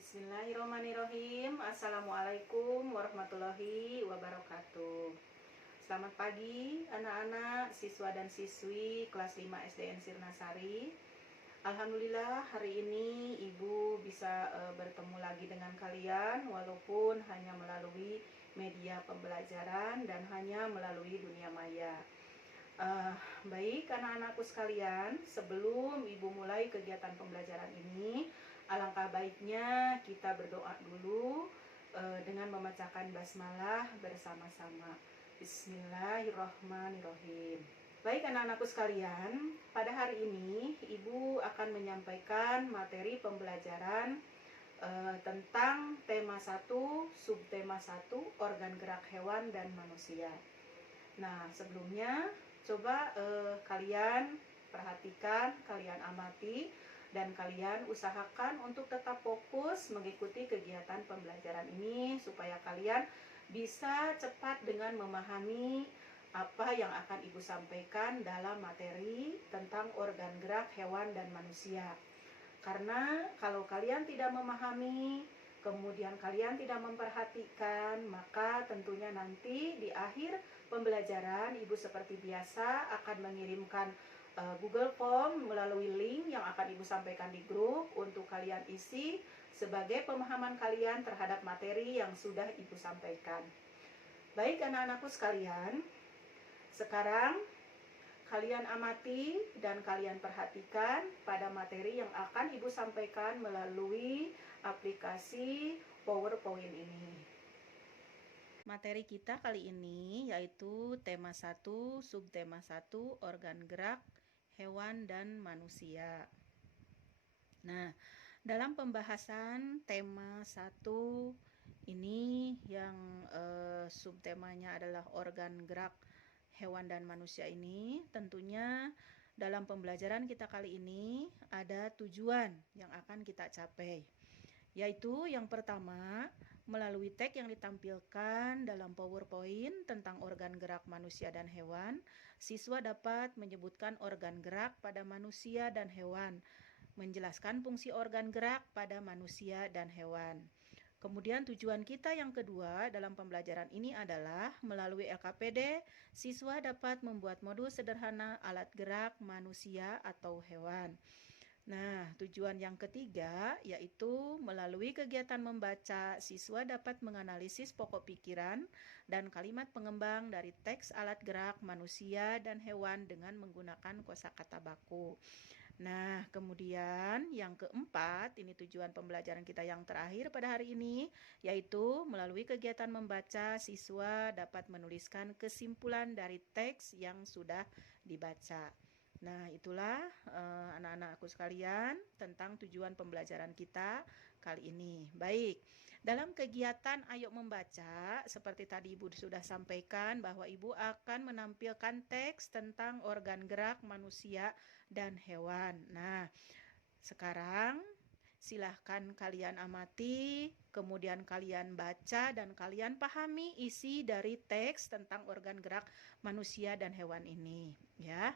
Bismillahirrahmanirrahim. Assalamualaikum warahmatullahi wabarakatuh. Selamat pagi anak-anak, siswa dan siswi kelas 5 SDN Sirnasari. Alhamdulillah hari ini Ibu bisa bertemu lagi dengan kalian walaupun hanya melalui media pembelajaran dan hanya melalui dunia maya. Baik anak-anakku sekalian, sebelum Ibu mulai kegiatan pembelajaran ini, alangkah baiknya kita berdoa dulu dengan membacakan basmalah bersama-sama. Bismillahirrahmanirrahim. Baik anak-anakku sekalian, pada hari ini Ibu akan menyampaikan materi pembelajaran tentang tema 1, subtema 1, organ gerak hewan dan manusia. Nah, sebelumnya coba kalian perhatikan, kalian amati, dan kalian usahakan untuk tetap fokus mengikuti kegiatan pembelajaran ini supaya kalian bisa cepat dengan memahami apa yang akan Ibu sampaikan dalam materi tentang organ gerak hewan dan manusia. Karena kalau kalian tidak memahami, kemudian kalian tidak memperhatikan, maka tentunya nanti di akhir pembelajaran Ibu seperti biasa akan mengirimkan Google Form melalui link yang akan Ibu sampaikan di grup untuk kalian isi sebagai pemahaman kalian terhadap materi yang sudah Ibu sampaikan. Baik anak-anakku sekalian, sekarang kalian amati dan kalian perhatikan pada materi yang akan Ibu sampaikan melalui aplikasi PowerPoint ini. Materi kita kali ini yaitu tema 1, subtema 1, organ gerak hewan dan manusia. Nah, dalam pembahasan tema 1 ini yang subtemanya adalah organ gerak hewan dan manusia ini, tentunya dalam pembelajaran kita kali ini ada tujuan yang akan kita capai. Yaitu yang pertama, melalui tag yang ditampilkan dalam PowerPoint tentang organ gerak manusia dan hewan, siswa dapat menyebutkan organ gerak pada manusia dan hewan, menjelaskan fungsi organ gerak pada manusia dan hewan. Kemudian tujuan kita yang kedua dalam pembelajaran ini adalah melalui LKPD, siswa dapat membuat modul sederhana alat gerak manusia atau hewan. Nah, tujuan yang ketiga yaitu melalui kegiatan membaca, siswa dapat menganalisis pokok pikiran dan kalimat pengembang dari teks alat gerak manusia dan hewan dengan menggunakan kosakata baku. Nah, kemudian yang keempat, ini tujuan pembelajaran kita yang terakhir pada hari ini, yaitu melalui kegiatan membaca, siswa dapat menuliskan kesimpulan dari teks yang sudah dibaca. Nah, itulah anak-anakku sekalian tentang tujuan pembelajaran kita kali ini. Baik, dalam kegiatan Ayo Membaca, seperti tadi Ibu sudah sampaikan bahwa Ibu akan menampilkan teks tentang organ gerak manusia dan hewan. Nah, sekarang silahkan kalian amati, kemudian kalian baca dan kalian pahami isi dari teks tentang organ gerak manusia dan hewan ini, ya.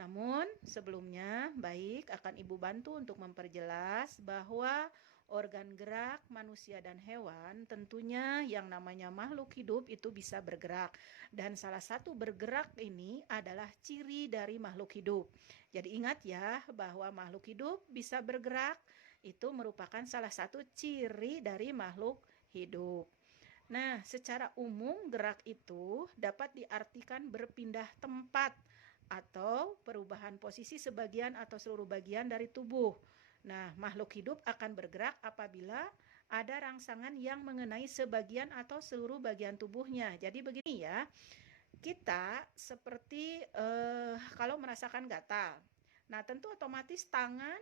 Namun sebelumnya baik akan Ibu bantu untuk memperjelas bahwa organ gerak manusia dan hewan tentunya yang namanya makhluk hidup itu bisa bergerak, dan salah satu bergerak ini adalah ciri dari makhluk hidup. Jadi ingat ya bahwa makhluk hidup bisa bergerak itu merupakan salah satu ciri dari makhluk hidup. Nah, secara umum gerak itu dapat diartikan berpindah tempat atau perubahan posisi sebagian atau seluruh bagian dari tubuh. Nah, makhluk hidup akan bergerak apabila ada rangsangan yang mengenai sebagian atau seluruh bagian tubuhnya. Jadi begini ya, kita seperti kalau merasakan gatal. Nah, tentu otomatis tangan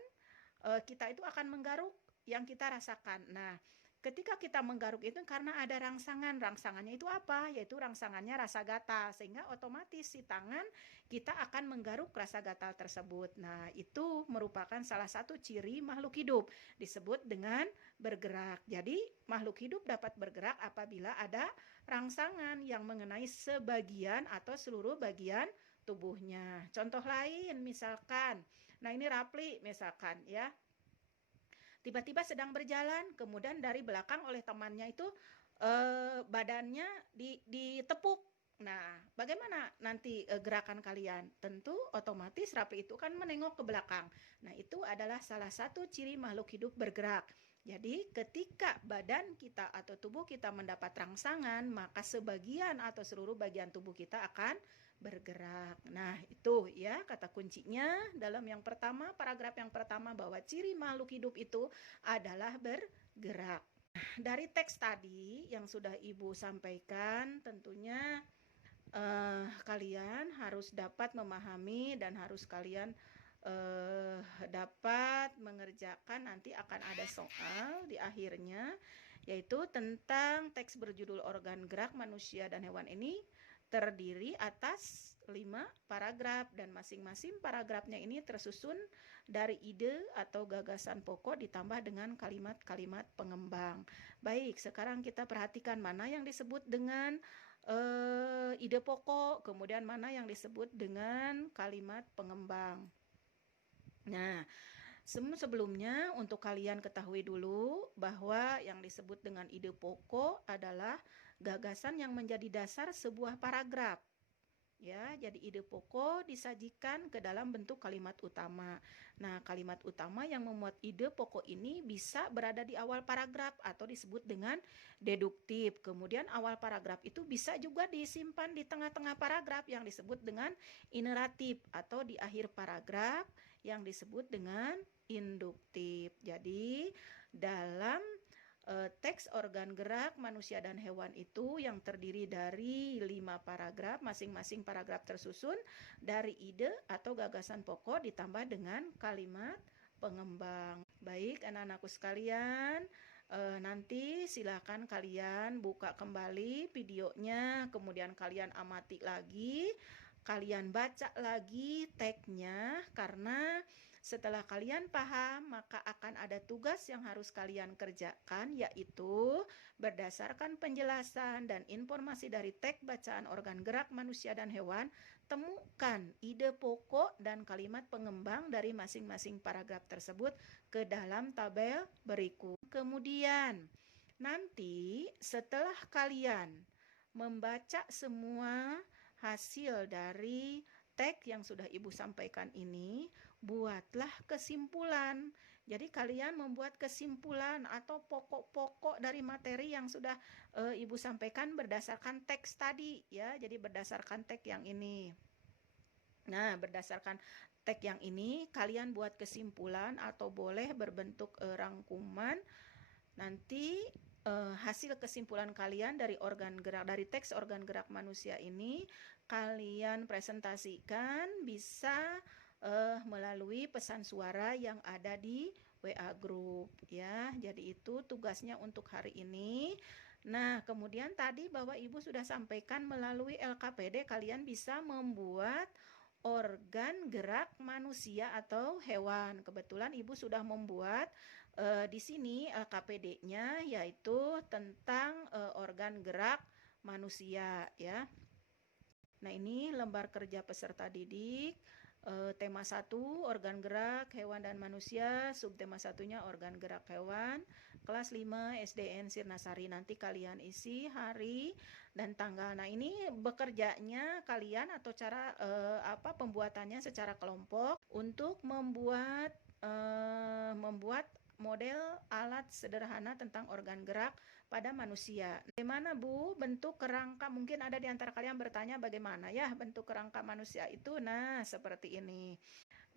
kita itu akan menggaruk yang kita rasakan. Nah, ketika kita menggaruk itu karena ada rangsangan. Rangsangannya itu apa? Yaitu rangsangannya rasa gatal. Sehingga otomatis si tangan kita akan menggaruk rasa gatal tersebut. Nah, itu merupakan salah satu ciri makhluk hidup. Disebut dengan bergerak. Jadi, makhluk hidup dapat bergerak apabila ada rangsangan yang mengenai sebagian atau seluruh bagian tubuhnya. Contoh lain misalkan, nah ini Rapli misalkan ya. tiba-tiba sedang berjalan, kemudian dari belakang oleh temannya itu badannya ditepuk. Nah, bagaimana nanti gerakan kalian? Tentu otomatis Rapi itu kan menengok ke belakang. Nah, itu adalah salah satu ciri makhluk hidup bergerak. Jadi, ketika badan kita atau tubuh kita mendapat rangsangan, maka sebagian atau seluruh bagian tubuh kita akan bergerak. Nah, itu ya kata kuncinya dalam yang pertama, paragraf yang pertama, bahwa ciri makhluk hidup itu adalah bergerak. Dari teks tadi yang sudah Ibu sampaikan, tentunya kalian harus dapat memahami dan harus kalian dapat mengerjakan. Nanti akan ada soal di akhirnya, yaitu tentang teks berjudul organ gerak manusia dan hewan ini terdiri atas 5 paragraf, dan masing-masing paragrafnya ini tersusun dari ide atau gagasan pokok ditambah dengan kalimat-kalimat pengembang. Baik, sekarang kita perhatikan mana yang disebut dengan ide pokok, kemudian mana yang disebut dengan kalimat pengembang. Nah, sebelumnya untuk kalian ketahui dulu bahwa yang disebut dengan ide pokok adalah gagasan yang menjadi dasar sebuah paragraf. Ya, jadi ide pokok disajikan ke dalam bentuk kalimat utama. Nah, kalimat utama yang memuat ide pokok ini bisa berada di awal paragraf atau disebut dengan deduktif. Kemudian awal paragraf itu bisa juga disimpan di tengah-tengah paragraf yang disebut dengan ineratif, atau di akhir paragraf yang disebut dengan induktif. Jadi, dalam teks organ gerak manusia dan hewan itu yang terdiri dari 5 paragraf, masing-masing paragraf tersusun dari ide atau gagasan pokok ditambah dengan kalimat pengembang. Baik anak-anakku sekalian, nanti silakan kalian buka kembali videonya, kemudian kalian amati lagi, kalian baca lagi teksnya, karena setelah kalian paham maka akan ada tugas yang harus kalian kerjakan, yaitu berdasarkan penjelasan dan informasi dari teks bacaan organ gerak manusia dan hewan, temukan ide pokok dan kalimat pengembang dari masing-masing paragraf tersebut ke dalam tabel berikut. Kemudian nanti setelah kalian membaca semua hasil dari teks yang sudah Ibu sampaikan ini, buatlah kesimpulan. Jadi kalian membuat kesimpulan atau pokok-pokok dari materi yang sudah Ibu sampaikan berdasarkan teks tadi ya. Jadi berdasarkan teks yang ini. Nah, berdasarkan teks yang ini kalian buat kesimpulan atau boleh berbentuk rangkuman. Nanti hasil kesimpulan kalian dari organ gerak, dari teks organ gerak manusia ini kalian presentasikan bisa melalui pesan suara yang ada di WA group ya. Jadi itu tugasnya untuk hari ini. Nah, kemudian tadi bahwa Ibu sudah sampaikan melalui LKPD kalian bisa membuat organ gerak manusia atau hewan. Kebetulan Ibu sudah membuat di sini LKPD-nya, yaitu tentang organ gerak manusia ya. Nah, ini lembar kerja peserta didik. Tema 1 organ gerak hewan dan manusia, subtema 1-nya organ gerak hewan, kelas 5 SDN Sirnasari. Nanti kalian isi hari dan tanggal. Nah, ini bekerjanya kalian atau cara pembuatannya secara kelompok untuk membuat model alat sederhana tentang organ gerak pada manusia. Bagaimana Bu bentuk kerangka? Mungkin ada di antara kalian bertanya bagaimana ya bentuk kerangka manusia itu. Nah, seperti ini.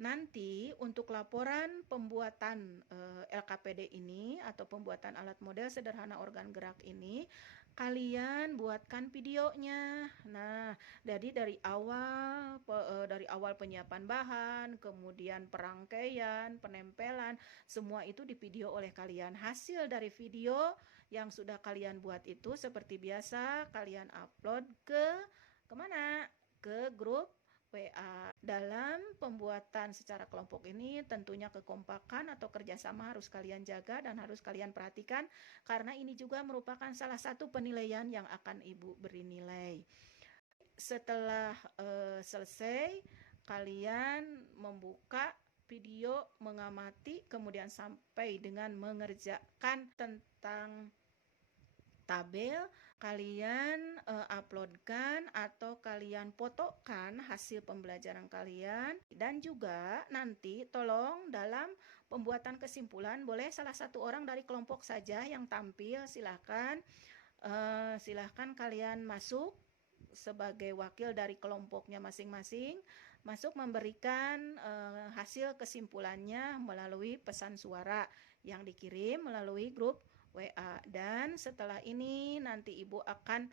Nanti untuk laporan pembuatan LKPD ini atau pembuatan alat model sederhana organ gerak ini, kalian buatkan videonya. Nah, jadi dari awal penyiapan bahan, kemudian perangkaian, penempelan, semua itu di video oleh kalian. Hasil dari video yang sudah kalian buat itu seperti biasa kalian upload ke kemana? Ke grup WA. Dalam pembuatan secara kelompok ini tentunya kekompakan atau kerjasama harus kalian jaga dan harus kalian perhatikan, karena ini juga merupakan salah satu penilaian yang akan Ibu beri nilai. Setelah selesai, kalian membuka video, mengamati, kemudian sampai dengan mengerjakan tentang tabel, kalian uploadkan atau kalian fotokan hasil pembelajaran kalian, dan juga nanti tolong dalam pembuatan kesimpulan boleh salah satu orang dari kelompok saja yang tampil, silahkan kalian masuk sebagai wakil dari kelompoknya masing-masing, masuk memberikan hasil kesimpulannya melalui pesan suara yang dikirim melalui grup WA. Dan setelah ini nanti Ibu akan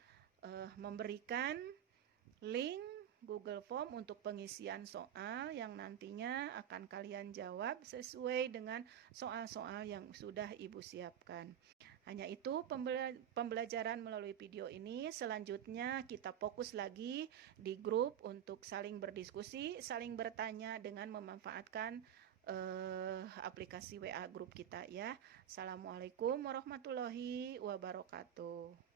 memberikan link Google Form untuk pengisian soal yang nantinya akan kalian jawab sesuai dengan soal-soal yang sudah Ibu siapkan. Hanya itu pembelajaran melalui video ini. Selanjutnya kita fokus lagi di grup untuk saling berdiskusi, saling bertanya dengan memanfaatkan aplikasi WA grup kita ya. Assalamualaikum warahmatullahi wabarakatuh.